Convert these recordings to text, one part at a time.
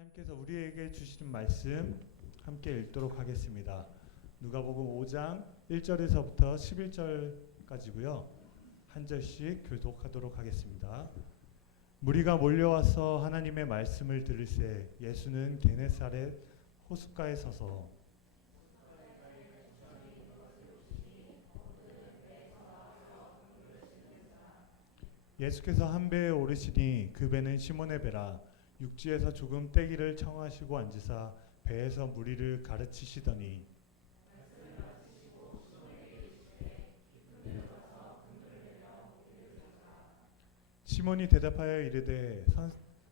하나님께서 우리에게 주시는 말씀 함께 읽도록 하겠습니다. 누가복음 5장 1절에서부터 11절까지고요. 한 절씩 교독하도록 하겠습니다. 무리가 몰려와서 하나님의 말씀을 들을새 예수는 게네사렛 호숫가에 서서 예수께서 한 배에 오르시니 그 배는 시몬의 배라. 육지에서 조금 떼기를 청하시고 앉으사 배에서 무리를 가르치시더니 시몬이 대답하여 이르되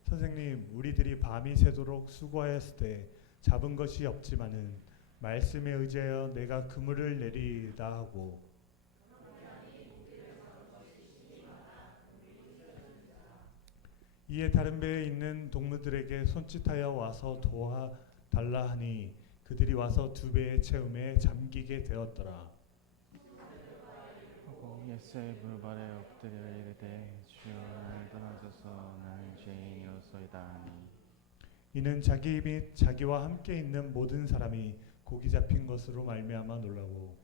선생님 우리들이 밤이 새도록 수고하였으되 잡은 것이 없지만은 말씀에 의지하여 내가 그물을 내리라 하고 이에 다른 배에 있는 동무들에게 손짓하여 와서 도와달라 하니 그들이 와서 두 배의 채움에 잠기게 되었더라. 하고 예수의 불발에 엎드려 이르되 주여 나를 떠나소서 나는 죄인이로소이다 하니 이는 자기 및 자기와 함께 있는 모든 사람이 고기 잡힌 것으로 말미암아 놀라고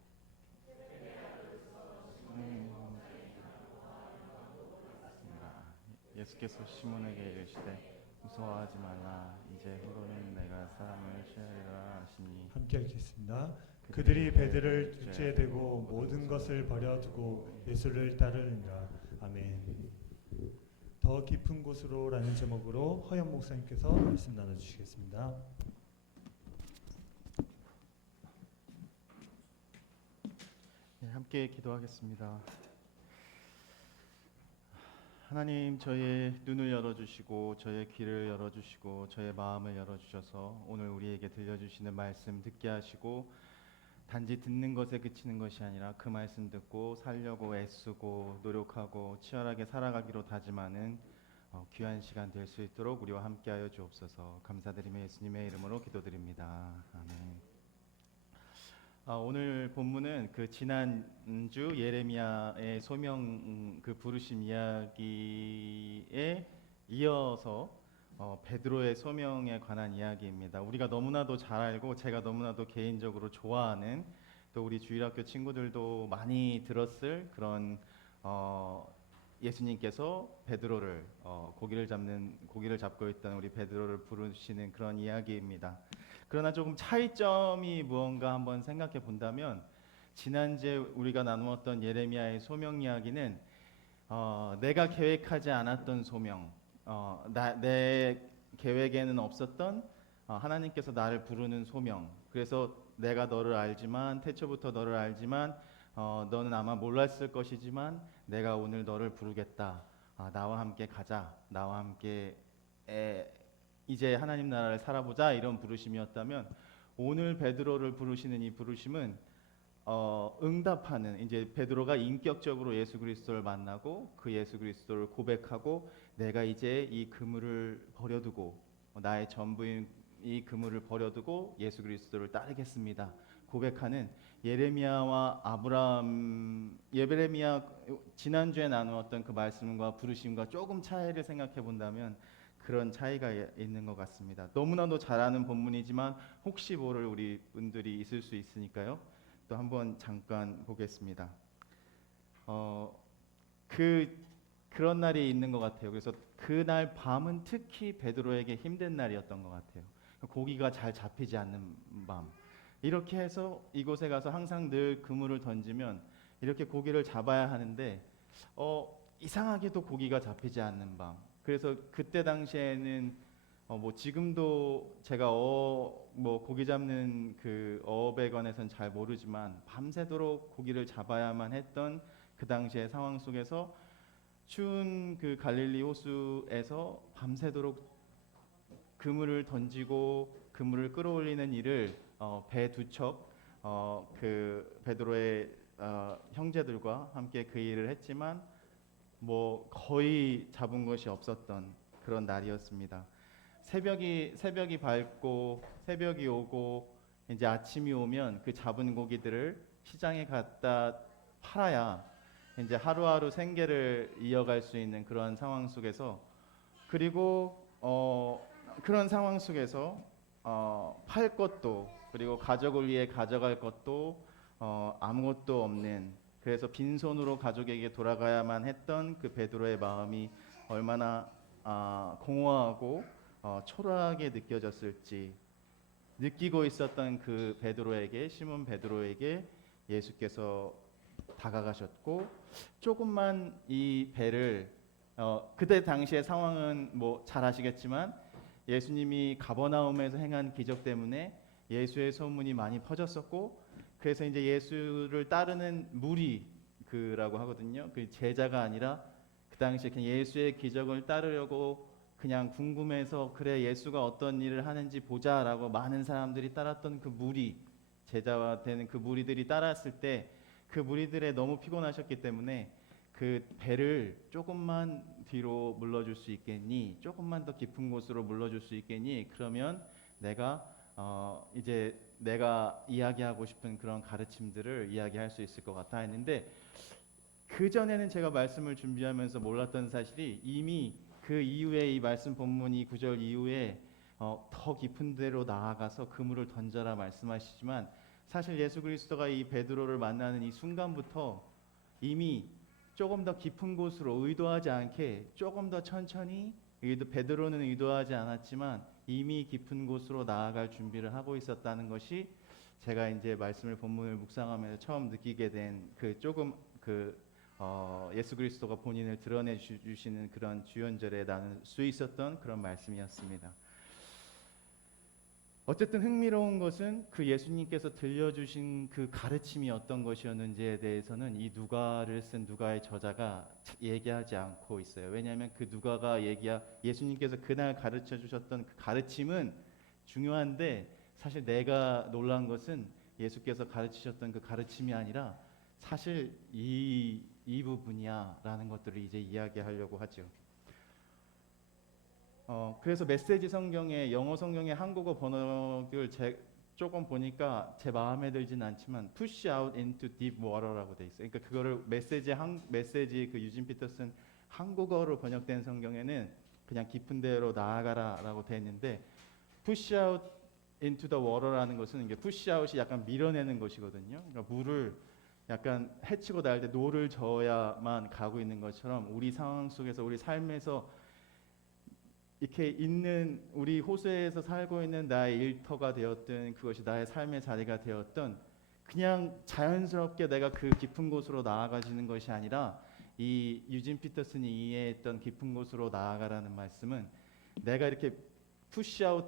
예수께서 시몬에게 이르시되 무서워하지 말라 이제 후로는 내가 사람을 취하리라 하시니 함께 읽겠습니다. 그들이 배들을 둘째 대고 모든 것을 버려두고 예수를 따르니라. 아멘. 더 깊은 곳으로라는 제목으로 허연 목사님께서 말씀 나눠주시겠습니다. 네, 함께 기도하겠습니다. 하나님 저의 눈을 열어주시고 저의 귀를 열어주시고 저의 마음을 열어주셔서 오늘 우리에게 들려주시는 말씀 듣게 하시고 단지 듣는 것에 그치는 것이 아니라 그 말씀 듣고 살려고 애쓰고 노력하고 치열하게 살아가기로 다짐하는 귀한 시간 될 수 있도록 우리와 함께하여 주옵소서. 감사드리며 예수님의 이름으로 기도드립니다. 아멘. 오늘 본문은 그 지난주 예레미야의 소명 그 부르심 이야기에 이어서 베드로의 소명에 관한 이야기입니다. 우리가 너무나도 잘 알고 제가 너무나도 개인적으로 좋아하는 또 우리 주일학교 친구들도 많이 들었을 그런 예수님께서 베드로를 고기를 잡고 있던 우리 베드로를 부르시는 그런 이야기입니다. 그러나 조금 차이점이 무언가 한번 생각해 본다면 지난주에 우리가 나누었던 예레미야의 소명 이야기는 내가 계획하지 않았던 소명, 내 계획에는 없었던 하나님께서 나를 부르는 소명. 그래서 내가 너를 알지만 태초부터 너를 알지만 너는 아마 몰랐을 것이지만 내가 오늘 너를 부르겠다. 나와 함께 가자. 나와 함께 이제 하나님 나라를 살아보자 이런 부르심이었다면 오늘 베드로를 부르시는 이 부르심은 응답하는 이제 베드로가 인격적으로 예수 그리스도를 만나고 그 예수 그리스도를 고백하고 내가 이제 이 그물을 버려두고 나의 전부인 이 그물을 버려두고 예수 그리스도를 따르겠습니다. 고백하는 예레미야 지난주에 나누었던 그 말씀과 부르심과 조금 차이를 생각해 본다면 그런 차이가 있는 것 같습니다. 너무나도 잘 아는 본문이지만 혹시 모를 우리 분들이 있을 수 있으니까요. 또 한번 잠깐 보겠습니다. 그런 날이 있는 것 같아요. 그래서 그날 밤은 특히 베드로에게 힘든 날이었던 것 같아요. 고기가 잘 잡히지 않는 밤. 이렇게 해서 이곳에 가서 항상 늘 그물을 던지면 이렇게 고기를 잡아야 하는데 이상하게도 고기가 잡히지 않는 밤. 그래서 그때 당시에는 지금도 제가 고기 잡는 그 어업에 관해서는 잘 모르지만 밤새도록 고기를 잡아야만 했던 그 당시의 상황 속에서 추운 그 갈릴리 호수에서 밤새도록 그물을 던지고 그물을 끌어올리는 일을 배 두 척 그 베드로의 형제들과 함께 그 일을 했지만 거의 잡은 것이 없었던 그런 날이었습니다. 새벽이 밝고 새벽이 오고 이제 아침이 오면 그 잡은 고기들을 시장에 갖다 팔아야 이제 하루하루 생계를 이어갈 수 있는 그런 상황 속에서 그리고 그런 상황 속에서 팔 것도 그리고 가족을 위해 가져갈 것도 아무것도 없는, 그래서 빈손으로 가족에게 돌아가야만 했던 그 베드로의 마음이 얼마나 공허하고 초라하게 느껴졌을지, 느끼고 있었던 그 베드로에게, 시몬 베드로에게 예수께서 다가가셨고, 조금만 이 배를 그때 당시의 상황은 뭐 잘 아시겠지만 예수님이 가버나움에서 행한 기적 때문에 예수의 소문이 많이 퍼졌었고, 그래서 이제 예수를 따르는 무리라고 하거든요. 그 제자가 아니라 그 당시에 그냥 예수의 기적을 따르려고 그냥 궁금해서 그래 예수가 어떤 일을 하는지 보자라고 많은 사람들이 따랐던 그 무리, 제자와 되는 그 무리들이 따랐을 때 그 무리들에 너무 피곤하셨기 때문에 그 배를 조금만 뒤로 물러줄 수 있겠니? 조금만 더 깊은 곳으로 물러줄 수 있겠니? 그러면 내가 이제 내가 이야기하고 싶은 그런 가르침들을 이야기할 수 있을 것 같아 했는데, 그 전에는 제가 말씀을 준비하면서 몰랐던 사실이 이미 그 이후에 이 말씀 본문 이 구절 이후에 더 깊은 데로 나아가서 그물을 던져라 말씀하시지만, 사실 예수 그리스도가 이 베드로를 만나는 이 순간부터 이미 조금 더 깊은 곳으로 의도하지 않게 조금 더 천천히, 베드로는 의도하지 않았지만 이미 깊은 곳으로 나아갈 준비를 하고 있었다는 것이 제가 이제 말씀을 본문을 묵상하면서 처음 느끼게 된 그 조금 예수 그리스도가 본인을 드러내 주시는 그런 주연절에 나눌 수 있었던 그런 말씀이었습니다. 어쨌든 흥미로운 것은 그 예수님께서 들려주신 그 가르침이 어떤 것이었는지에 대해서는 이 누가를 쓴 누가의 저자가 얘기하지 않고 있어요. 왜냐하면 그 누가가 예수님께서 그날 가르쳐 주셨던 그 가르침은 중요한데, 사실 내가 놀란 것은 예수께서 가르치셨던 그 가르침이 아니라 사실 이 부분이야라는 것들을 이제 이야기하려고 하죠. 그래서 메시지 성경의 영어 성경의 한국어 번역을 조금 보니까 제 마음에 들진 않지만 push out into deep water라고 돼 있어요. 그러니까 그거를 메시지 그 유진 피터슨 한국어로 번역된 성경에는 그냥 깊은 데로 나아가라라고 돼 있는데, push out into the water라는 것은 이게 push out이 약간 밀어내는 것이거든요. 그러니까 물을 약간 헤치고 나갈 때 노를 저어야만 가고 있는 것처럼 우리 상황 속에서 우리 삶에서 이렇게 있는 우리 호수에서 살고 있는 나의 일터가 되었든 그것이 나의 삶의 자리가 되었든 그냥 자연스럽게 내가 그 깊은 곳으로 나아가지는 것이 아니라, 이 유진 피터슨이 이해했던 깊은 곳으로 나아가라는 말씀은 내가 이렇게 푸시아웃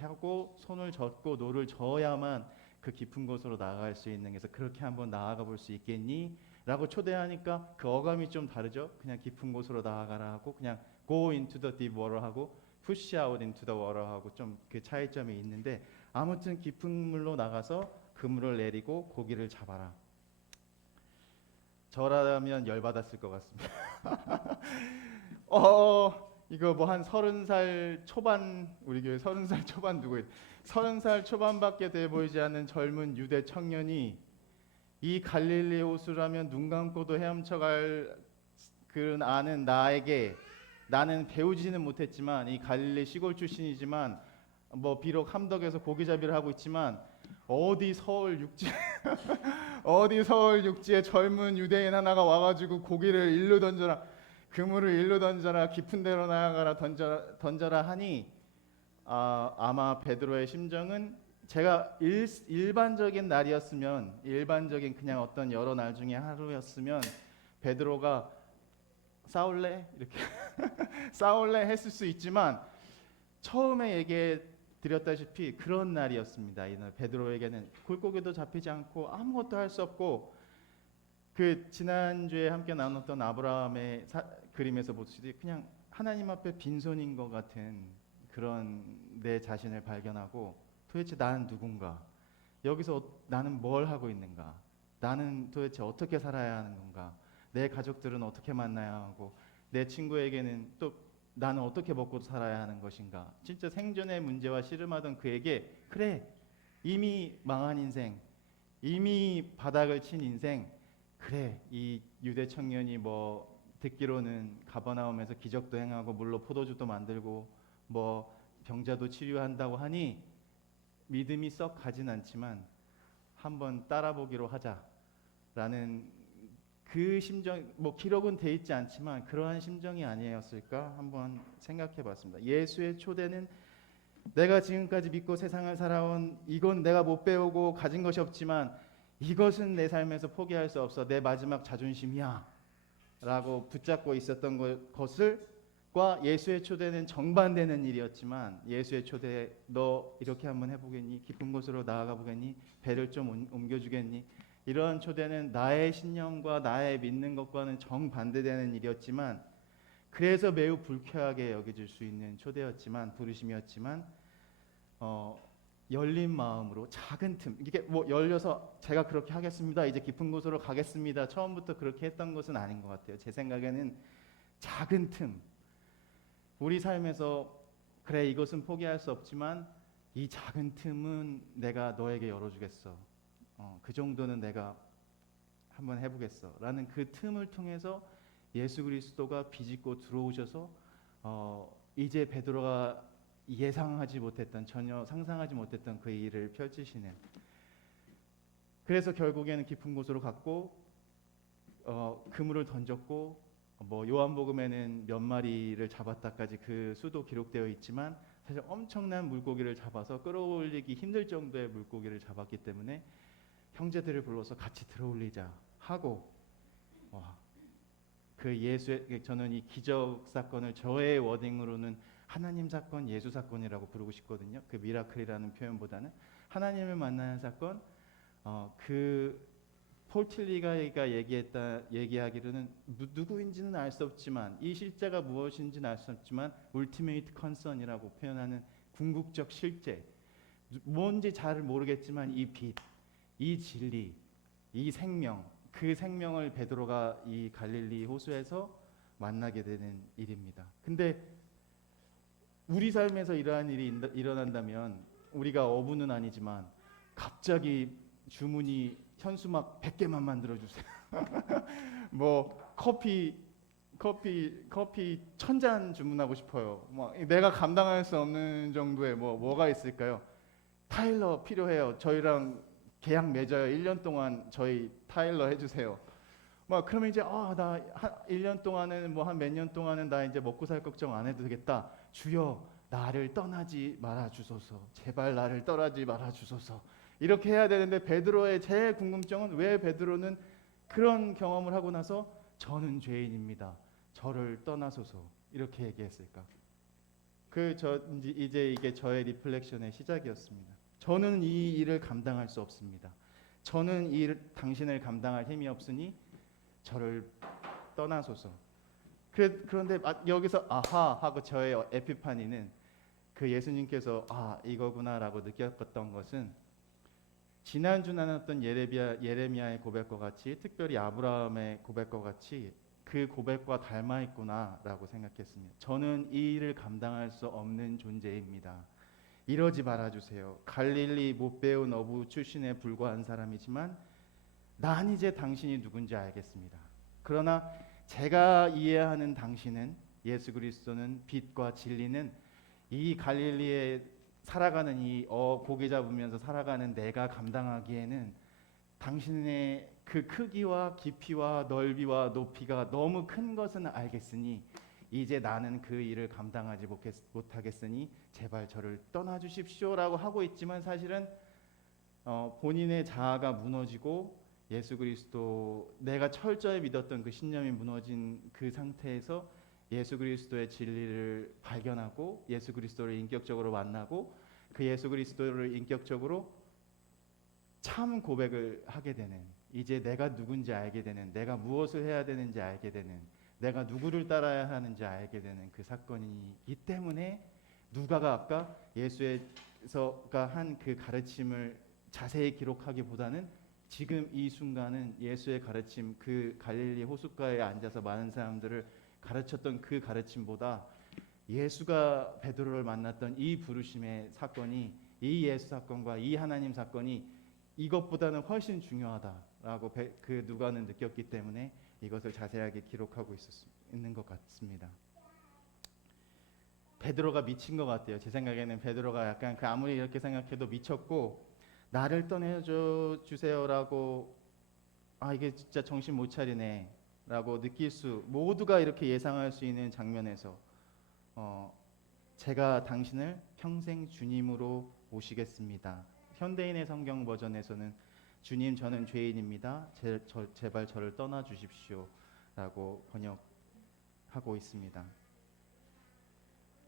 하고 손을 젓고 노를 저어야만 그 깊은 곳으로 나아갈 수 있는, 그래서 그렇게 한번 나아가 볼 수 있겠니? 라고 초대하니까 그 어감이 좀 다르죠. 그냥 깊은 곳으로 나아가라 하고 그냥 go into the deep water 하고 push out into the water 하고 좀 그 차이점이 있는데, 아무튼 깊은 물로 나가서 그물을 내리고 고기를 잡아라. 저라면 열받았을 것 같습니다. 이거 뭐 한 30살 초반, 우리 교회 30살 초반 누구 30살 초반밖에 돼 보이지 않는 젊은 유대 청년이 이 갈릴리 호수라면 눈 감고도 헤엄쳐갈 그 아는 나에게, 나는 배우지는 못했지만 이 갈릴리 시골 출신이지만 뭐 비록 함덕에서 고기잡이를 하고 있지만 어디 서울 육지에 젊은 유대인 하나가 와가지고 고기를 일로 던져라, 그물을 일로 던져라, 깊은 데로 나아가라, 던져라 하니 아마 베드로의 심정은, 제가 일반적인 날이었으면, 일반적인 그냥 어떤 여러 날 중에 하루였으면 베드로가 싸울래? 이렇게 싸울래 했을 수 있지만, 처음에 얘기해 드렸다시피 그런 날이었습니다. 이날 베드로에게는 물고기도 잡히지 않고 아무것도 할 수 없고, 그 지난주에 함께 나눴던 아브라함의 그림에서 보시듯이 그냥 하나님 앞에 빈손인 것 같은 그런 내 자신을 발견하고, 도대체 나는 누군가? 여기서 나는 뭘 하고 있는가? 나는 도대체 어떻게 살아야 하는 건가? 내 가족들은 어떻게 만나야 하고, 내 친구에게는 또 나는 어떻게 먹고 살아야 하는 것인가? 진짜 생존의 문제와 씨름하던 그에게, 그래, 이미 망한 인생, 이미 바닥을 친 인생, 그래, 이 유대 청년이 뭐 듣기로는 가버나움에서 기적도 행하고 물로 포도주도 만들고 뭐 병자도 치료한다고 하니 믿음이 썩 가진 않지만 한번 따라보기로 하자라는 그 심정, 뭐 기록은 돼 있지 않지만 그러한 심정이 아니었을까 한번 생각해 봤습니다. 예수의 초대는 내가 지금까지 믿고 세상을 살아온 이건 내가 못 배우고 가진 것이 없지만 이것은 내 삶에서 포기할 수 없어. 내 마지막 자존심이야 라고 붙잡고 있었던 것을과 예수의 초대는 정반대는 일이었지만 예수의 초대 너 이렇게 한번 해보겠니? 깊은 곳으로 나아가 보겠니? 배를 좀 옮겨주겠니? 이런 초대는 나의 신념과 나의 믿는 것과는 정반대되는 일이었지만 그래서 매우 불쾌하게 여겨질 수 있는 초대였지만 부르심이었지만 열린 마음으로 작은 틈 이게 뭐 열려서 제가 그렇게 하겠습니다 이제 깊은 곳으로 가겠습니다 처음부터 그렇게 했던 것은 아닌 것 같아요. 제 생각에는 작은 틈 우리 삶에서 그래 이것은 포기할 수 없지만 이 작은 틈은 내가 너에게 열어주겠어. 그 정도는 내가 한번 해보겠어 라는 그 틈을 통해서 예수 그리스도가 비집고 들어오셔서 이제 베드로가 예상하지 못했던 전혀 상상하지 못했던 그 일을 펼치시는 그래서 결국에는 깊은 곳으로 갔고 그물을 던졌고 뭐 요한복음에는 몇 마리를 잡았다까지 그 수도 기록되어 있지만 사실 엄청난 물고기를 잡아서 끌어올리기 힘들 정도의 물고기를 잡았기 때문에 형제들을 불러서 같이 들어올리자 하고 그 예수의 저는 이 기적 사건을 저의 워딩으로는 하나님 사건, 예수 사건이라고 부르고 싶거든요. 그 미라클이라는 표현보다는 하나님을 만나는 사건. 그 폴틸리가 얘기하기로는 누구인지는 알 수 없지만 이 실제가 무엇인지는 알 수 없지만 울티메이트 컨선이라고 표현하는 궁극적 실제. 뭔지 잘 모르겠지만 이 빛, 이 진리, 이 생명, 그 생명을 베드로가 이 갈릴리 호수에서 만나게 되는 일입니다. 근데 우리 삶에서 이러한 일이 일어난다면 우리가 어부는 아니지만 갑자기 주문이 현수막 100개만 만들어 주세요. 뭐 커피 1000잔 주문하고 싶어요. 뭐 내가 감당할 수 없는 정도의 뭐가 있을까요? 타일러 필요해요. 저희랑 계약 맺어요. 1년 동안 저희 타일러 해주세요. 막 그러면 이제 나 1년 동안은 뭐 한 몇 년 동안은 나 이제 먹고 살 걱정 안 해도 되겠다. 주여 나를 떠나지 말아 주소서. 제발 나를 떠나지 말아 주소서. 이렇게 해야 되는데 베드로의 제일 궁금증은 왜 베드로는 그런 경험을 하고 나서 저는 죄인입니다. 저를 떠나소서 이렇게 얘기했을까? 이제 이게 저의 리플렉션의 시작이었습니다. 저는 이 일을 감당할 수 없습니다. 저는 당신을 감당할 힘이 없으니 저를 떠나소서. 그런데 여기서 아하 하고 저의 에피파니는 그 예수님께서 이거구나라고 느꼈던 것은 지난주 나눴던 예레미야의 고백과 같이 특별히 아브라함의 고백과 같이 그 고백과 닮아 있구나라고 생각했습니다. 저는 이 일을 감당할 수 없는 존재입니다. 이러지 말아주세요. 갈릴리 못 배운 어부 출신에 불과한 사람이지만 난 이제 당신이 누군지 알겠습니다. 그러나 제가 이해하는 당신은 예수 그리스도는 빛과 진리는 이 갈릴리에 살아가는 고기 잡으면서 살아가는 내가 감당하기에는 당신의 그 크기와 깊이와 넓이와 높이가 너무 큰 것은 알겠으니 이제 나는 그 일을 감당하지 못하겠으니 제발 저를 떠나주십시오라고 하고 있지만 사실은 본인의 자아가 무너지고 예수 그리스도 내가 철저히 믿었던 그 신념이 무너진 그 상태에서 예수 그리스도의 진리를 발견하고 예수 그리스도를 인격적으로 만나고 그 예수 그리스도를 인격적으로 참 고백을 하게 되는 이제 내가 누군지 알게 되는 내가 무엇을 해야 되는지 알게 되는 내가 누구를 따라야 하는지 알게 되는 그 사건이기 때문에 누가가 아까 예수에서가 한 그 가르침을 자세히 기록하기보다는 지금 이 순간은 예수의 가르침 그 갈릴리 호숫가에 앉아서 많은 사람들을 가르쳤던 그 가르침보다 예수가 베드로를 만났던 이 부르심의 사건이 이 예수 사건과 이 하나님 사건이 이것보다는 훨씬 중요하다라고 그 누가는 느꼈기 때문에 이것을 자세하게 기록하고 있는 것 같습니다. 베드로가 미친 것 같아요. 제 생각에는 베드로가 약간 그 아무리 이렇게 생각해도 미쳤고 나를 떠내줘 주세요라고 이게 진짜 정신 못 차리네라고 느낄 수 모두가 이렇게 예상할 수 있는 장면에서 제가 당신을 평생 주님으로 모시겠습니다. 현대인의 성경 버전에서는 주님 저는 죄인입니다. 제발 저를 떠나 주십시오라고 번역하고 있습니다.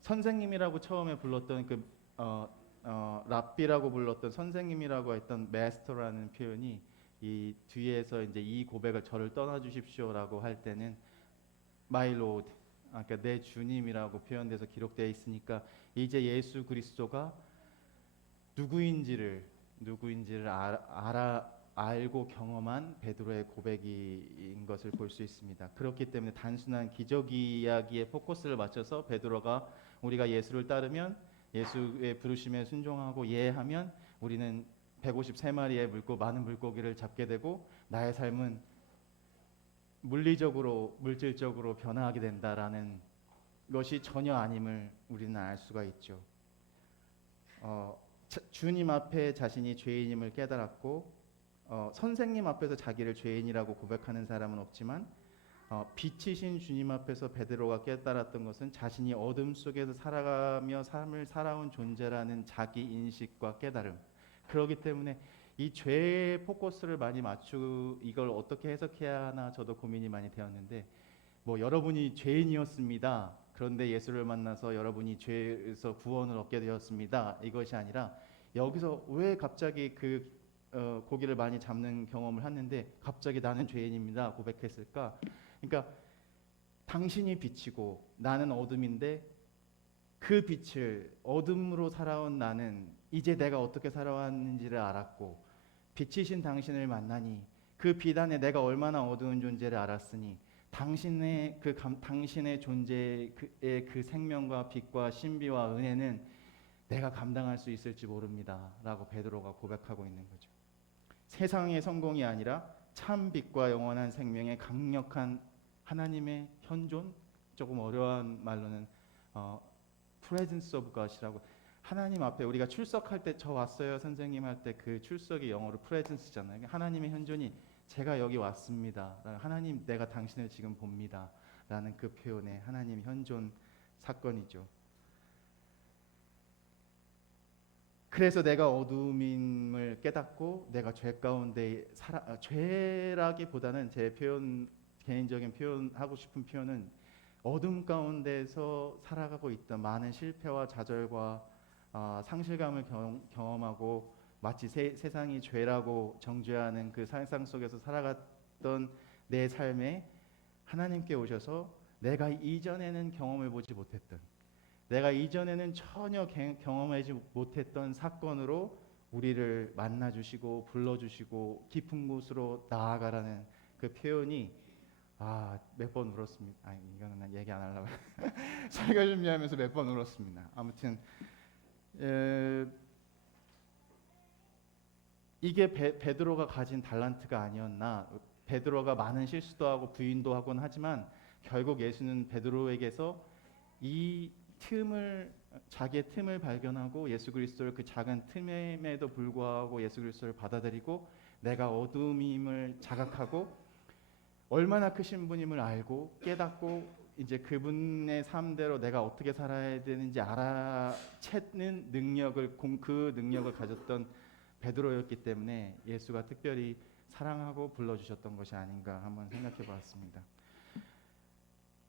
선생님이라고 처음에 불렀던 랍비라고 불렀던 선생님이라고 했던 마스터라는 표현이 이 뒤에서 이제 이 고백을 저를 떠나 주십시오라고 할 때는 my lord, 그러니까 내 주님이라고 표현돼서 기록되어 있으니까 이제 예수 그리스도가 누구인지를 알고 경험한 베드로의 고백인 것을 볼 수 있습니다. 그렇기 때문에 단순한 기적 이야기에 포커스를 맞춰서 베드로가 우리가 예수를 따르면 예수의 부르심에 순종하고 예하면 우리는 153마리의 많은 물고기를 잡게 되고 나의 삶은 물질적으로 변화하게 된다라는 것이 전혀 아님을 우리는 알 수가 있죠. 주님 앞에 자신이 죄인임을 깨달았고 선생님 앞에서 자기를 죄인이라고 고백하는 사람은 없지만 빛이신 주님 앞에서 베드로가 깨달았던 것은 자신이 어둠 속에서 살아가며 삶을 살아온 존재라는 자기 인식과 깨달음. 그렇기 때문에 이 죄에 포커스를 많이 맞추고 이걸 어떻게 해석해야 하나 저도 고민이 많이 되었는데 여러분이 죄인이었습니다. 그런데 예수를 만나서 여러분이 죄에서 구원을 얻게 되었습니다. 이것이 아니라 여기서 왜 갑자기 고기를 많이 잡는 경험을 했는데 갑자기 나는 죄인입니다 고백했을까? 그러니까 당신이 빛이고 나는 어둠인데 그 빛을 어둠으로 살아온 나는 이제 내가 어떻게 살아왔는지를 알았고 빛이신 당신을 만나니 그 빛 안에 내가 얼마나 어두운 존재를 알았으니 당신의 존재의 그 생명과 빛과 신비와 은혜는 내가 감당할 수 있을지 모릅니다 라고 베드로가 고백하고 있는 거죠. 세상의 성공이 아니라 참 빛과 영원한 생명의 강력한 하나님의 현존, 조금 어려운 말로는 presence of God이라고, 하나님 앞에 우리가 출석할 때 저 왔어요 선생님 할 때 그 출석이 영어로 presence잖아요. 하나님의 현존이 제가 여기 왔습니다. 하나님 내가 당신을 지금 봅니다. 라는 그 표현의 하나님 현존 사건이죠. 그래서 내가 어둠임을 깨닫고 내가 죄 가운데 죄라기보다는 제 개인적인 표현하고 싶은 표현은 어둠 가운데서 살아가고 있던 많은 실패와 좌절과 상실감을 경험하고 마치 세상이 죄라고 정죄하는 그 상상 속에서 살아갔던 내 삶에 하나님께 오셔서 내가 이전에는 경험해 보지 못했던, 내가 이전에는 전혀 경험하지 못했던 사건으로 우리를 만나주시고 불러주시고 깊은 곳으로 나아가라는 그 표현이 몇 번 울었습니다. 이거는 난 얘기 안 하려고 설교 준비하면서 몇 번 울었습니다. 아무튼 이게 베드로가 가진 달란트가 아니었나. 베드로가 많은 실수도 하고 부인도 하곤 하지만 결국 예수는 베드로에게서 자기의 틈을 발견하고 예수 그리스도를 그 작은 틈임에도 불구하고 예수 그리스도를 받아들이고 내가 어둠임을 자각하고 얼마나 크신 분임을 알고 깨닫고 이제 그분의 삶대로 내가 어떻게 살아야 되는지 알아채는 그 능력을 가졌던 베드로였기 때문에 예수가 특별히 사랑하고 불러주셨던 것이 아닌가 한번 생각해 보았습니다.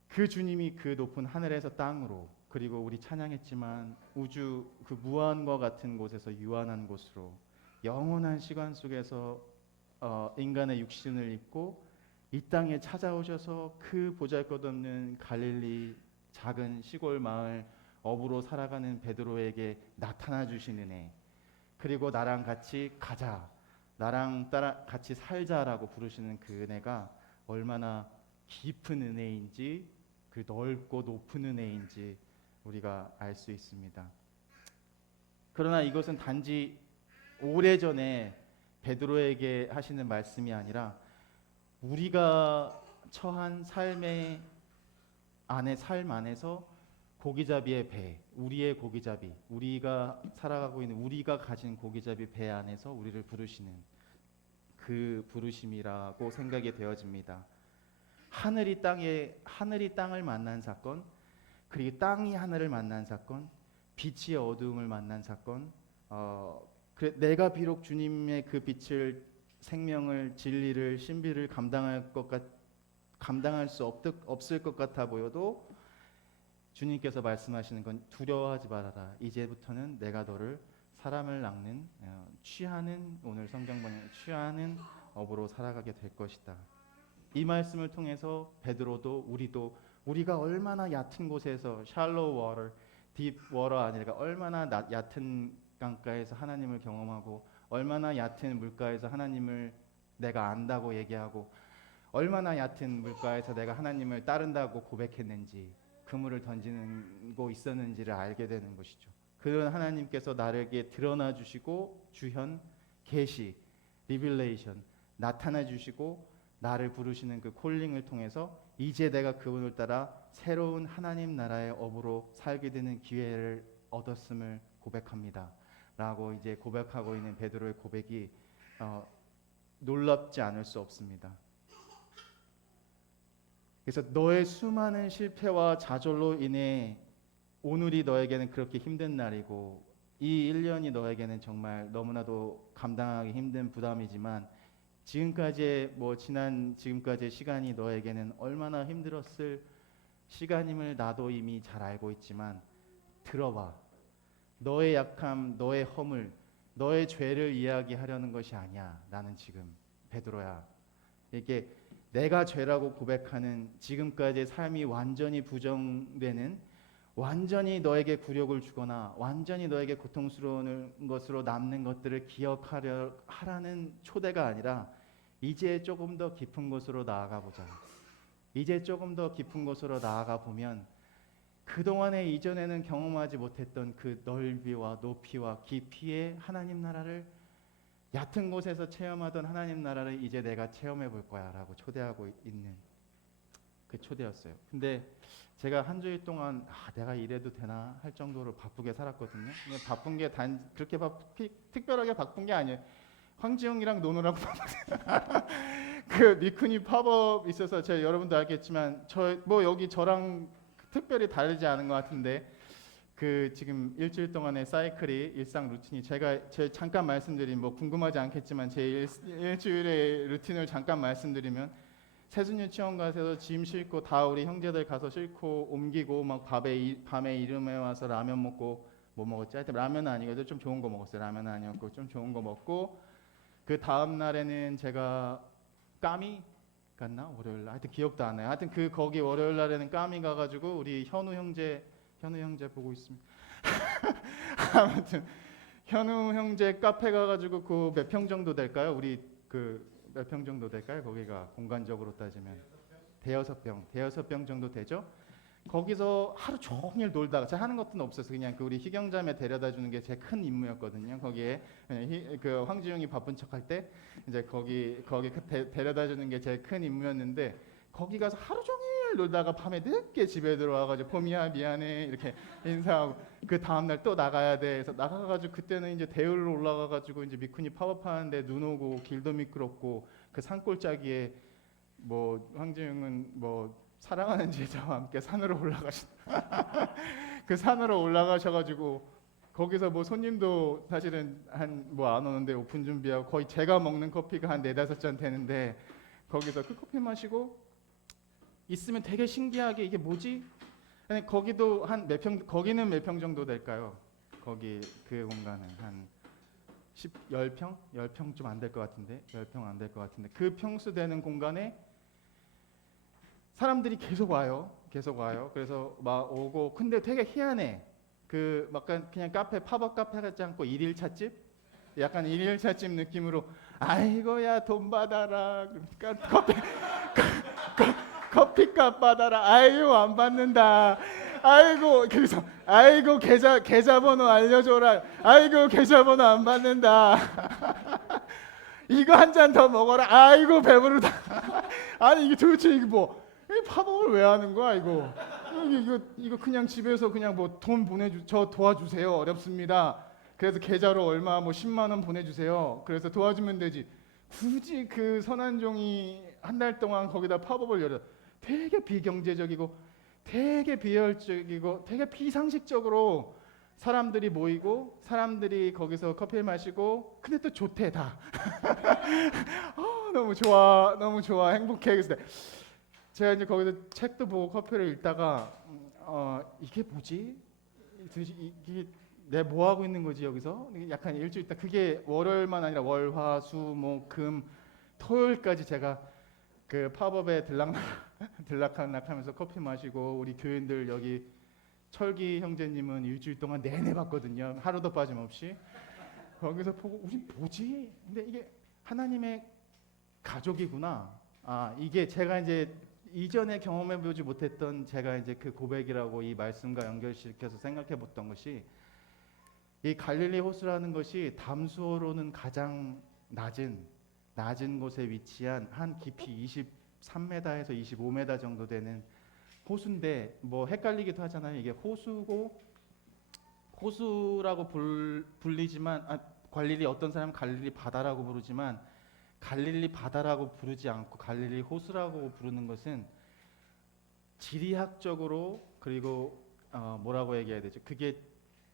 그 주님이 그 높은 하늘에서 땅으로, 그리고 우리 찬양했지만 우주 그 무한과 같은 곳에서 유한한 곳으로 영원한 시간 속에서 인간의 육신을 입고 이 땅에 찾아오셔서 그 보잘것없는 갈릴리 작은 시골 마을 어부로 살아가는 베드로에게 나타나 주신 은혜, 그리고 나랑 같이 가자, 나랑 같이 살자라고 부르시는 그 은혜가 얼마나 깊은 은혜인지, 그 넓고 높은 은혜인지 우리가 알 수 있습니다. 그러나 이것은 단지 오래전에 베드로에게 하시는 말씀이 아니라 우리가 처한 삶 안에서 고기잡이의 배, 우리의 고기잡이, 우리가 살아가고 있는 우리가 가진 고기잡이 배 안에서 우리를 부르시는 그 부르심이라고 생각이 되어집니다. 하늘이 땅을 만난 사건, 그리고 땅이 하늘을 만난 사건, 빛이 어두움을 만난 사건. 그래, 내가 비록 주님의 그 빛을, 생명을, 진리를, 신비를 감당할 수 없을 것 같아 보여도 주님께서 말씀하시는 건 두려워하지 말아라. 이제부터는 내가 너를 사람을 낚는 취하는, 오늘 성경 번역 취하는 업으로 살아가게 될 것이다. 이 말씀을 통해서 베드로도 우리가 얼마나 얕은 곳에서 shallow water, deep water 아니라 얼마나 얕은 강가에서 하나님을 경험하고 얼마나 얕은 물가에서 하나님을 내가 안다고 얘기하고 얼마나 얕은 물가에서 내가 하나님을 따른다고 고백했는지 그물을 던지고 있었는지를 알게 되는 것이죠. 그런 하나님께서 나에게 드러나 주시고 주현, 계시, 리빌레이션 나타나 주시고 나를 부르시는 그 콜링을 통해서 이제 내가 그분을 따라 새로운 하나님 나라의 업으로 살게 되는 기회를 얻었음을 고백합니다. 라고 이제 고백하고 있는 베드로의 고백이 놀랍지 않을 수 없습니다. 그래서 너의 수많은 실패와 좌절로 인해 오늘이 너에게는 그렇게 힘든 날이고 이 1년이 너에게는 정말 너무나도 감당하기 힘든 부담이지만 지금까지의 시간이 너에게는 얼마나 힘들었을 시간임을 나도 이미 잘 알고 있지만 들어봐. 너의 약함, 너의 허물, 너의 죄를 이야기하려는 것이 아니야. 나는 지금 베드로야. 이게 내가 죄라고 고백하는 지금까지의 삶이 완전히 부정되는, 완전히 너에게 굴욕을 주거나 완전히 너에게 고통스러운 것으로 남는 것들을 기억하려 하라는 초대가 아니라 이제 조금 더 깊은 곳으로 나아가 보자. 이제 조금 더 깊은 곳으로 나아가 보면 그동안에 이전에는 경험하지 못했던 그 넓이와 높이와 깊이의 하나님 나라를, 얕은 곳에서 체험하던 하나님 나라를 이제 내가 체험해 볼 거야 라고 초대하고 있는 그 초대였어요. 근데 제가 한 주일 동안 내가 이래도 되나 할 정도로 바쁘게 살았거든요. 근데 바쁜 게 그렇게 특별하게 바쁜 게 아니에요. 황지영이랑 노느라고 그 미쿠니 팝업 있어서 제가 여러분도 알겠지만 여기 저랑 특별히 다르지 않은 것 같은데 그 지금 일주일 동안의 사이클이 일상 루틴이 제가 잠깐 말씀드린 궁금하지 않겠지만 제 일주일의 루틴을 잠깐 말씀드리면 세순 유치원 가서 짐 싣고 다 우리 형제들 가서 싣고 옮기고 막 밤에 이름에 와서 라면 먹고 뭐 먹었지? 하여튼 라면은 아니거든. 좀 좋은 거 먹었어요. 라면은 아니었고 좀 좋은 거 먹고 그 다음 날에는 제가 까미 갔나? 월요일 하여튼 기억도 안 나요. 하여튼 거기 월요일 날에는 까미 가가지고 우리 현우 형제 보고 있습니다. 아무튼 현우 형제 카페 가가지고 그 몇 평 정도 될까요? 우리 몇 평 정도 될까요? 거기가 공간적으로 따지면 대여섯 평 정도 되죠? 거기서 하루 종일 놀다가 제가 하는 것도 없어서 그냥 우리 희경자매 데려다 주는 게 제 큰 임무였거든요. 거기에 그 황지영이 바쁜 척할 때 이제 거기 데려다 주는 게 제 큰 임무였는데 거기 가서 하루 종일 놀다가 밤에 늦게 집에 들어와가지고 봄이야 미안해 이렇게 인사하고 그 다음 날 또 나가야 돼. 그래서 나가가지고 그때는 이제 대울로 올라가가지고 이제 미쿠니 팝업하는데 눈 오고 길도 미끄럽고 그 산골짜기에 황지영은 사랑하는 제자와 함께 산으로 그 산으로 올라가셔가지고 거기서 손님도 사실은 안 오는데 오픈 준비하고 거의 제가 먹는 커피가 한 4-5잔 되는데 거기서 그 커피 마시고 있으면 되게 신기하게 이게 뭐지? 거기도 거기는 몇 평 정도 될까요? 거기 그 공간은 한 10평? 10평 좀 안 될 것 같은데 10평 안 될 것 같은데 그 평수 되는 공간에 사람들이 계속 와요. 그래서 막 오고 근데 되게 희한해. 그냥 팝업 카페 같지 않고 일일 찻집? 약간 일일 찻집 느낌으로 아이고야 돈 받아라. 커피값 받아라. 아유 안 받는다. 아이고 그래서 아이고 계좌번호 알려줘라. 아이고 계좌번호 안 받는다. 이거 한 잔 더 먹어라. 아이고 배부르다. 아니 이게 도대체 이 팝업을 왜 하는 거야 이거? 이거 그냥 집에서 그냥 뭐 돈 저 도와주세요. 어렵습니다. 그래서 계좌로 얼마 뭐 10만 원 보내주세요. 그래서 도와주면 되지. 굳이 그 선한종이 한 달 동안 거기다 팝업을 열어. 되게 비경제적이고 되게 비효율적이고 되게 비상식적으로 사람들이 모이고 사람들이 거기서 커피를 마시고 근데 또 좋대 다. 너무 좋아, 너무 좋아, 행복해. 그래서 제가 이제 거기서 책도 보고 커피를 읽다가 이게 뭐지? 이게 내 뭐 하고 있는 거지 여기서? 약간 일주일 있다. 그게 월요일만 아니라 월, 화, 수, 목, 금, 토요일까지 제가 그 팝업에 들락날락하면서 커피 마시고 우리 교인들 여기 철기 형제님은 일주일 동안 내내 봤거든요. 하루도 빠짐없이. 거기서 보고 우리 뭐지? 근데 이게 하나님의 가족이구나. 이게 제가 이제 이전에 경험해보지 못했던 제가 이제 그 고백이라고 이 말씀과 연결시켜서 생각해봤던 것이 이 갈릴리 호수라는 것이 담수호로는 가장 낮은 곳에 위치한 한 깊이 23m에서 25m 정도 되는 호수인데 뭐 헷갈리기도 하잖아요. 이게 호수라고 불리지만 갈릴리 어떤 사람은 갈릴리 바다라고 부르지만 갈릴리 바다라고 부르지 않고 갈릴리 호수라고 부르는 것은 지리학적으로 그리고 뭐라고 얘기해야 되죠? 그게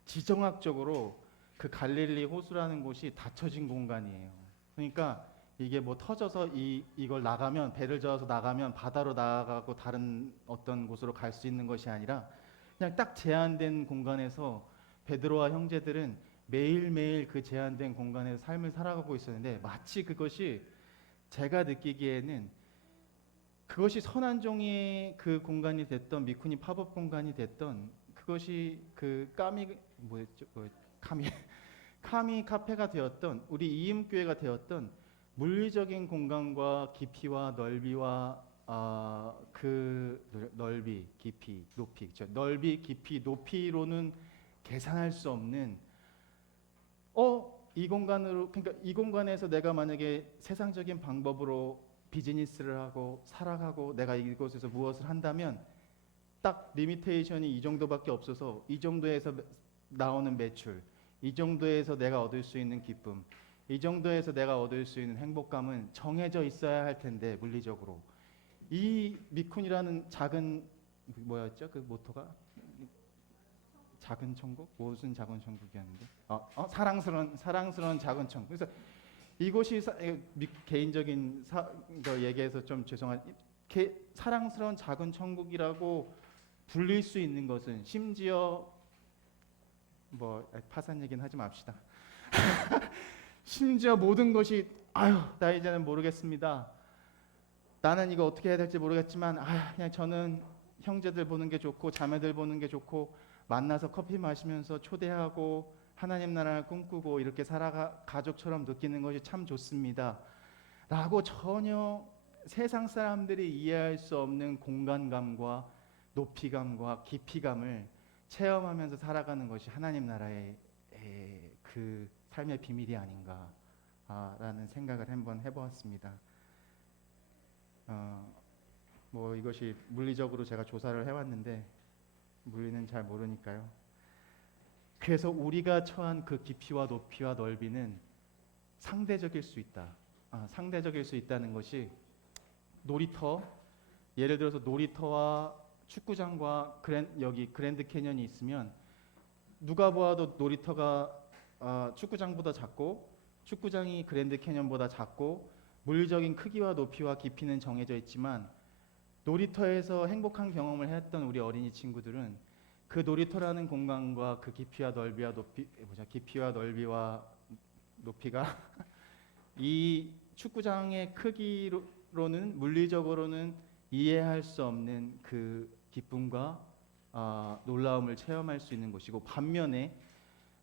지정학적으로 그 갈릴리 호수라는 곳이 닫혀진 공간이에요. 그러니까 이게 뭐 터져서 이걸 나가면 배를 저어서 나가면 바다로 나가고 다른 어떤 곳으로 갈 수 있는 것이 아니라 그냥 딱 제한된 공간에서 베드로와 형제들은 매일매일 그 제한된 공간에서 삶을 살아가고 있었는데 마치 그것이 제가 느끼기에는 그것이 선한종의 그 공간이 됐던 미쿠니 팝업 공간이 됐던 그것이 그 카미 카페가 되었던 우리 이음교회가 되었던 물리적인 공간과 깊이와 넓이와 그 넓이, 깊이, 높이, 그렇죠? 넓이, 깊이, 높이로는 계산할 수 없는 이 공간으로 그러니까 이 공간에서 내가 만약에 세상적인 방법으로 비즈니스를 하고 살아가고 내가 이곳에서 무엇을 한다면 딱 리미테이션이 이 정도밖에 없어서 이 정도에서 나오는 매출, 이 정도에서 내가 얻을 수 있는 기쁨, 이 정도에서 내가 얻을 수 있는 행복감은 정해져 있어야 할 텐데 물리적으로 이 미쿤이라는 작은 뭐였죠? 그 모토가 작은 천국? 무슨 작은 천국이었는데? 사랑스러운 작은 천국. 그래서 이곳이 개인적인 얘기해서 좀 죄송한 사랑스러운 작은 천국이라고 불릴 수 있는 것은 심지어 뭐 파산 얘기는 하지 맙시다. 심지어 모든 것이 나 이제는 모르겠습니다. 나는 이거 어떻게 해야 될지 모르겠지만 그냥 저는 형제들 보는 게 좋고 자매들 보는 게 좋고 만나서 커피 마시면서 초대하고 하나님 나라를 꿈꾸고 이렇게 가족처럼 느끼는 것이 참 좋습니다. 라고 전혀 세상 사람들이 이해할 수 없는 공간감과 높이감과 깊이감을 체험하면서 살아가는 것이 하나님 나라의 그 삶의 비밀이 아닌가라는 생각을 한번 해보았습니다. 뭐 이것이 물리적으로 제가 조사를 해왔는데 물리는 잘 모르니까요. 그래서 우리가 처한 그 깊이와 높이와 넓이는 상대적일 수 있다. 상대적일 수 있다는 것이 예를 들어서 놀이터와 축구장과 여기 그랜드 캐년이 있으면 누가 보아도 놀이터가 축구장보다 작고 축구장이 그랜드 캐년보다 작고 물리적인 크기와 높이와 깊이는 정해져 있지만 놀이터에서 행복한 경험을 했던 우리 어린이 친구들은 그 놀이터라는 공간과 그 깊이와 넓이와 높이가 이 축구장의 크기로는 물리적으로는 이해할 수 없는 그 기쁨과 놀라움을 체험할 수 있는 곳이고 반면에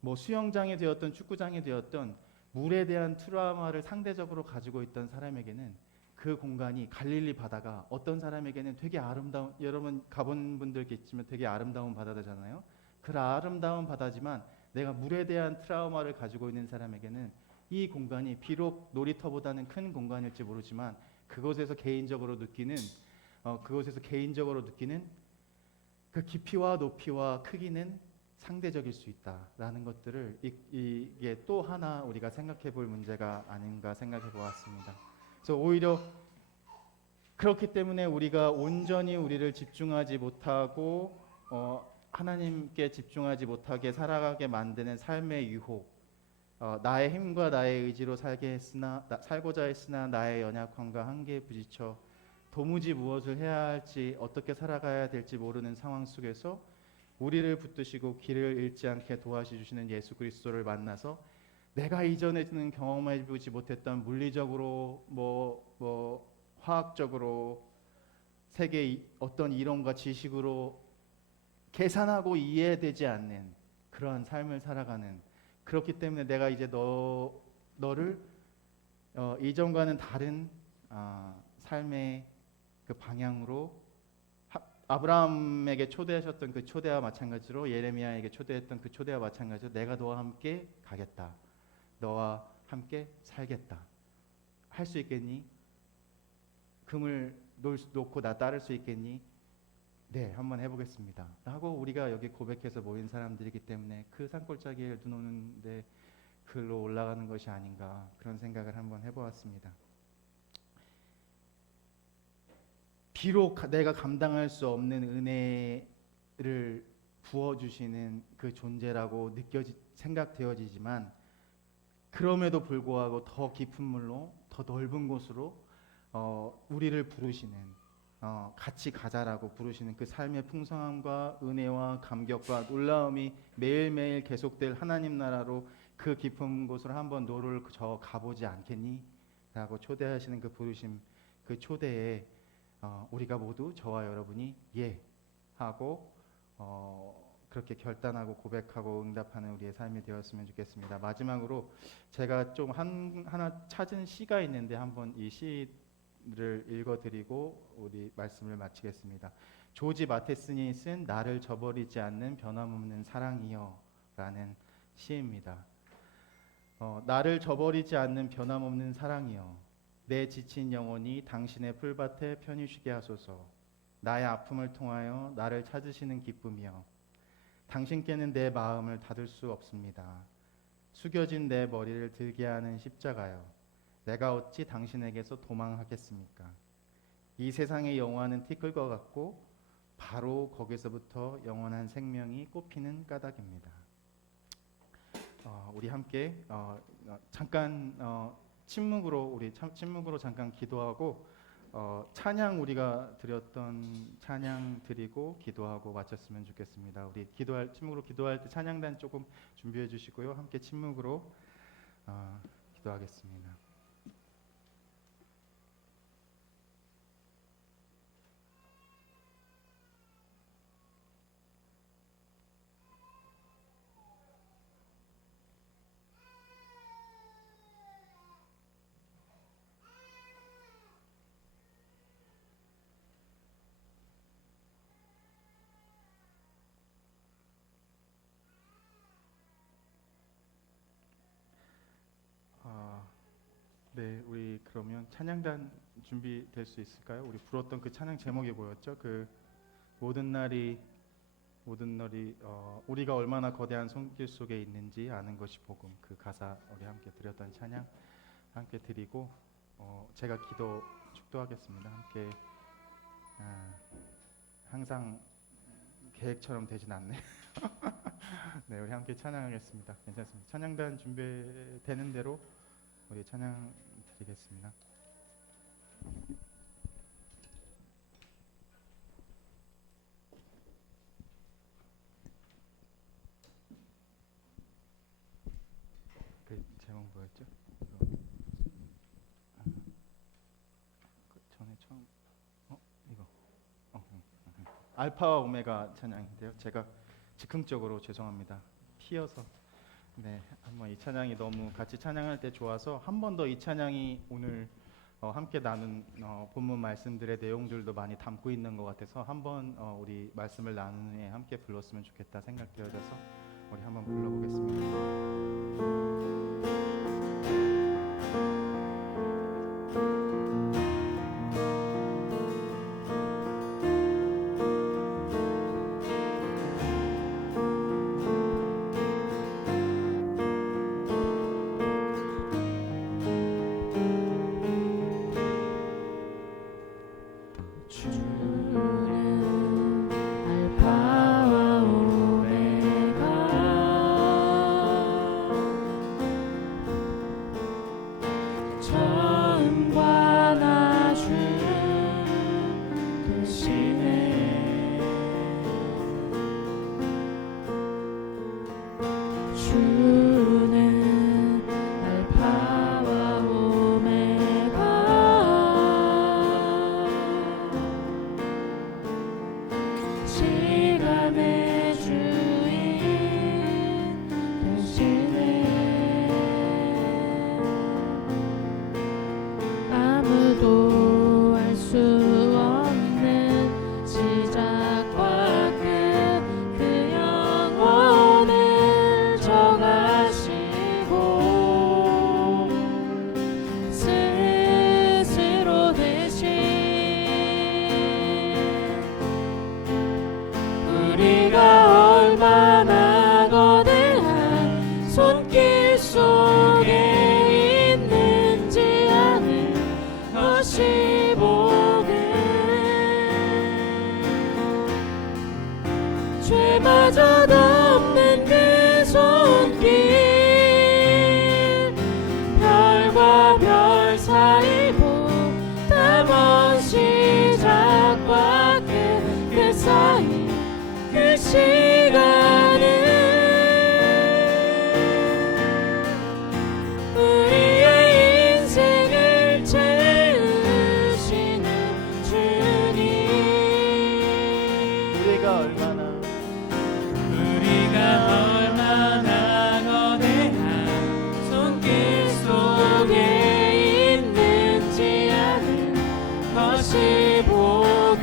뭐 수영장이 되었던 축구장이 되었던 물에 대한 트라우마를 상대적으로 가지고 있던 사람에게는 그 공간이 갈릴리 바다가 어떤 사람에게는 되게 아름다운 여러분 가본 분들겠지만 되게 아름다운 바다잖아요. 그 아름다운 바다지만 내가 물에 대한 트라우마를 가지고 있는 사람에게는 이 공간이 비록 놀이터보다는 큰 공간일지 모르지만 그곳에서 개인적으로 느끼는 그 깊이와 높이와 크기는 상대적일 수 있다라는 것들을 이게 또 하나 우리가 생각해 볼 문제가 아닌가 생각해 보았습니다. 그래서 오히려 그렇기 때문에 우리가 온전히 우리를 집중하지 못하고 하나님께 집중하지 못하게 살아가게 만드는 삶의 유혹, 나의 힘과 나의 의지로 살고자 했으나 나의 연약함과 한계에 부딪혀 도무지 무엇을 해야 할지 어떻게 살아가야 될지 모르는 상황 속에서 우리를 붙드시고 길을 잃지 않게 도와주시는 예수 그리스도를 만나서 내가 이전에는 경험해보지 못했던 물리적으로 화학적으로 세계의 어떤 이론과 지식으로 계산하고 이해되지 않는 그러한 삶을 살아가는, 그렇기 때문에 내가 이제 너를 이전과는 다른 삶의 그 방향으로 아브라함에게 초대하셨던 그 초대와 마찬가지로 예레미야에게 초대했던 그 초대와 마찬가지로 내가 너와 함께 가겠다, 너와 함께 살겠다, 할 수 있겠니? 금을 놓고 나 따를 수 있겠니? 네, 한번 해보겠습니다 하고 우리가 여기 고백해서 모인 사람들이기 때문에 그 산골짜기에 눈 오는데 글로 올라가는 것이 아닌가, 그런 생각을 한번 해보았습니다. 비록 내가 감당할 수 없는 은혜를 부어주시는 그 존재라고 생각되어지지만, 그럼에도 불구하고 더 깊은 물로, 더 넓은 곳으로 우리를 부르시는, 같이 가자라고 부르시는 그 삶의 풍성함과 은혜와 감격과 놀라움이 매일매일 계속될 하나님 나라로 그 깊은 곳으로 한번 노를 저 가보지 않겠니? 라고 초대하시는 그 부르심, 그 초대에 우리가 모두, 저와 여러분이 예 하고 그렇게 결단하고 고백하고 응답하는 우리의 삶이 되었으면 좋겠습니다. 마지막으로 제가 좀 하나 찾은 시가 있는데 한번 이 시를 읽어드리고 우리 말씀을 마치겠습니다. 조지 마테슨이 쓴 나를 저버리지 않는 변함없는 사랑이여 라는 시입니다. 나를 저버리지 않는 변함없는 사랑이여, 내 지친 영혼이 당신의 풀밭에 편히 쉬게 하소서. 나의 아픔을 통하여 나를 찾으시는 기쁨이여, 당신께는 내 마음을 닫을 수 없습니다. 숙여진 내 머리를 들게 하는 십자가여, 내가 어찌 당신에게서 도망하겠습니까? 이 세상의 영화는 티끌과 같고 바로 거기서부터 영원한 생명이 꽃피는 까닭입니다. 우리 함께 잠깐 침묵으로 잠깐 기도하고 찬양, 우리가 드렸던 찬양 드리고 기도하고 마쳤으면 좋겠습니다. 우리 침묵으로 기도할 때 찬양단 조금 준비해 주시고요. 함께 침묵으로 기도하겠습니다. 네, 우리 그러면 찬양단 준비될 수 있을까요? 우리 불렀던 그 찬양 제목이 뭐였죠? 그 모든 날이 우리가 얼마나 거대한 손길 속에 있는지 아는 것이 복음, 그 가사 우리 함께 드렸던 찬양 함께 드리고 제가 축도하겠습니다. 함께 항상 계획처럼 되진 않네. 네, 우리 함께 찬양하겠습니다. 괜찮습니다. 찬양단 준비되는 대로 우리 찬양 드리겠습니다. 그 제목 뭐였죠? 그 전에 처음 이거 알파와 오메가 찬양인데요. 제가 즉흥적으로 죄송합니다. 튀어서 네, 한번 이 찬양이 너무 같이 찬양할 때 좋아서 한 번 더 이 찬양이 오늘 함께 나눈 본문 말씀들의 내용들도 많이 담고 있는 것 같아서 한번 우리 말씀을 나누는 후에 함께 불렀으면 좋겠다 생각되어져서 우리 한번 불러보겠습니다. 주는 알파와 오메가 시간의 주인 되시네. 아무도 알 수 없는 시작과 그 영원을 정하시고 스스로 대신 우리가 얼마나 거대한 손길 속에 있는지 아는 것이 복음. 죄마저 덮는 그 손길 별과 별 사이 보다 먼 시작과 그 사이 그 시간은 우리의 인생을 채우시는 주님. 우리가 얼마나 거대한 손길 속에 있는지 아는 것이 복음.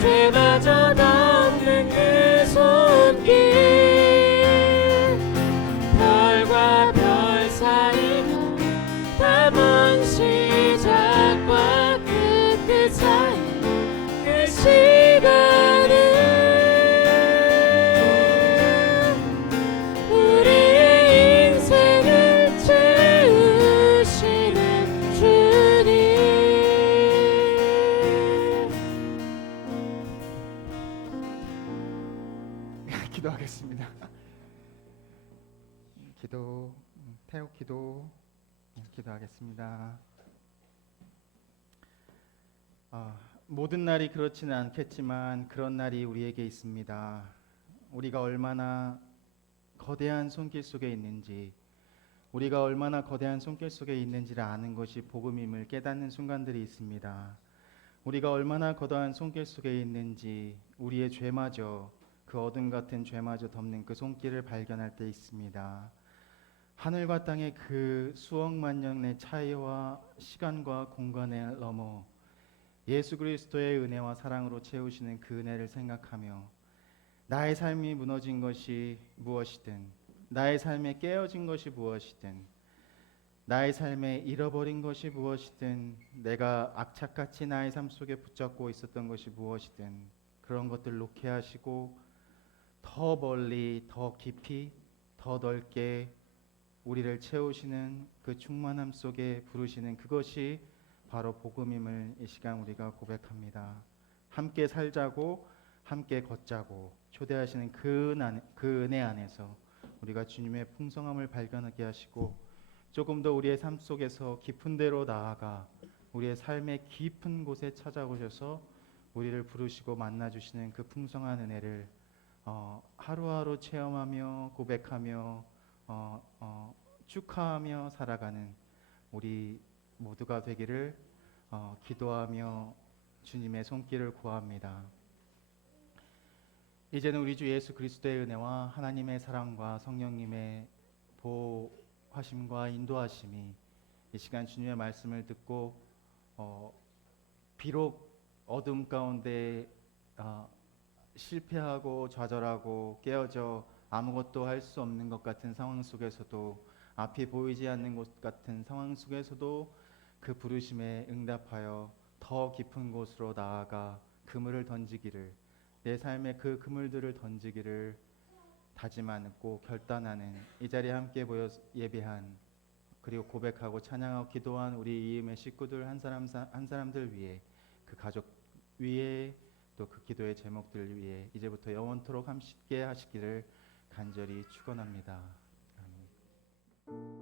죄마저 덮는 그 손길 별과 별 사이가 다 먼 시작과 끝 사이 그 시간은 우리의 인생을 채우시는 주님. 기도하겠습니다. 기도, 태욱 기도, 기도하겠습니다. 모든 날이 그렇지는 않겠지만 그런 날이 우리에게 있습니다. 우리가 얼마나 거대한 손길 속에 있는지, 우리가 얼마나 거대한 손길 속에 있는지를 아는 것이 복음임을 깨닫는 순간들이 있습니다. 우리가 얼마나 거대한 손길 속에 있는지, 우리의 죄마저, 그 어둠 같은 죄마저 덮는 그 손길을 발견할 때 있습니다. 하늘과 땅의 그 수억만 년의 차이와 시간과 공간에 넘어 예수 그리스도의 은혜와 사랑으로 채우시는 그 은혜를 생각하며 나의 삶이 무너진 것이 무엇이든, 나의 삶에 깨어진 것이 무엇이든, 나의 삶에 잃어버린 것이 무엇이든, 내가 악착같이 나의 삶 속에 붙잡고 있었던 것이 무엇이든 그런 것들 놓게 하시고 더 멀리, 더 깊이, 더 넓게 우리를 채우시는 그 충만함 속에 부르시는 그것이 바로 복음임을 이 시간 우리가 고백합니다. 함께 살자고, 함께 걷자고 초대하시는 그 은혜 안에서 우리가 주님의 풍성함을 발견하게 하시고 조금 더 우리의 삶 속에서 깊은 데로 나아가 우리의 삶의 깊은 곳에 찾아오셔서 우리를 부르시고 만나주시는 그 풍성한 은혜를 하루하루 체험하며 고백하며 축하하며 살아가는 우리 모두가 되기를 기도하며 주님의 손길을 구합니다. 이제는 우리 주 예수 그리스도의 은혜와 하나님의 사랑과 성령님의 보호하심과 인도하심이 이 시간 주님의 말씀을 듣고 비록 어둠 가운데 실패하고 좌절하고 깨어져 아무것도 할 수 없는 것 같은 상황 속에서도, 앞이 보이지 않는 것 같은 상황 속에서도 그 부르심에 응답하여 더 깊은 곳으로 나아가 그물을 던지기를, 내 삶의 그 그물들을 던지기를 다짐하고 결단하는 이 자리에 함께 모여 예배한, 그리고 고백하고 찬양하고 기도한 우리 이음의 식구들 한 사람들 위해, 그 가족 위에, 또 그 기도의 제목들 위해 이제부터 영원토록 함께 하시기를 간절히 축원합니다. 아멘.